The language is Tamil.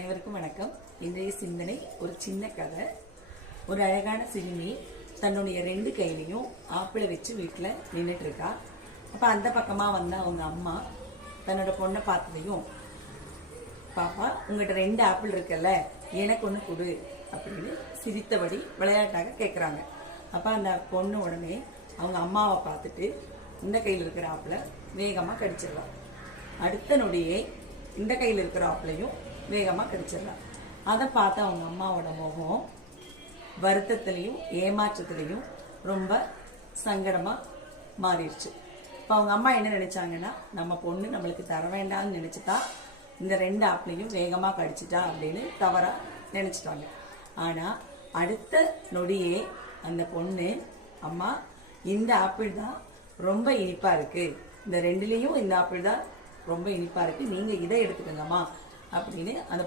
அனைவருக்கும் வணக்கம். இன்றைய சிந்தனை ஒரு சின்ன கதை. ஒரு அழகான சிறுமி தன்னுடைய 2 கையிலையும் ஆப்பிளை வச்சு வீட்டில் நின்றுட்டு இருக்கா. அப்போ அந்த பக்கமாக வந்து அவங்க அம்மா தன்னோட பொண்ணை பார்த்ததையும், பாப்பா உங்கள்கிட்ட 2 ஆப்பிள் இருக்குல்ல, எனக்கு ஒன்று கொடு அப்படின்னு சிரித்தபடி விளையாட்டாக கேட்குறாங்க. அப்போ அந்த பொண்ணு உடனே அவங்க அம்மாவை பார்த்துட்டு இந்த கையில் இருக்கிற ஆப்பிளை வேகமாக கடிச்சிடலாம். அடுத்த நொடியே இந்த கையில் இருக்கிற ஆப்பிளையும் வேகமாக கடிச்சிடலாம். அதை பார்த்து அவங்க அம்மாவோட முகம் வருத்தத்துலேயும் ஏமாற்றத்துலேயும் ரொம்ப சங்கடமாக மாறிடுச்சு. இப்போ அவங்க அம்மா என்ன நினச்சாங்கன்னா, நம்ம பொண்ணு நம்மளுக்கு தர வேண்டாம்னு நினச்சிட்டா, இந்த 2 ஆப்பிளையும் வேகமாக கடிச்சிட்டா அப்படின்னு தவறாக நினச்சிட்டாங்க. ஆனால் அடுத்த நொடியே அந்த பொண்ணு, அம்மா இந்த ஆப்பிள் தான் ரொம்ப இனிப்பாக இருக்குது, இந்த 2லேயும் இந்த ஆப்பிள் தான் ரொம்ப இனிப்பாக இருக்குது, நீங்கள் இதை எடுத்துக்கங்கம்மா அப்படின்னு அந்த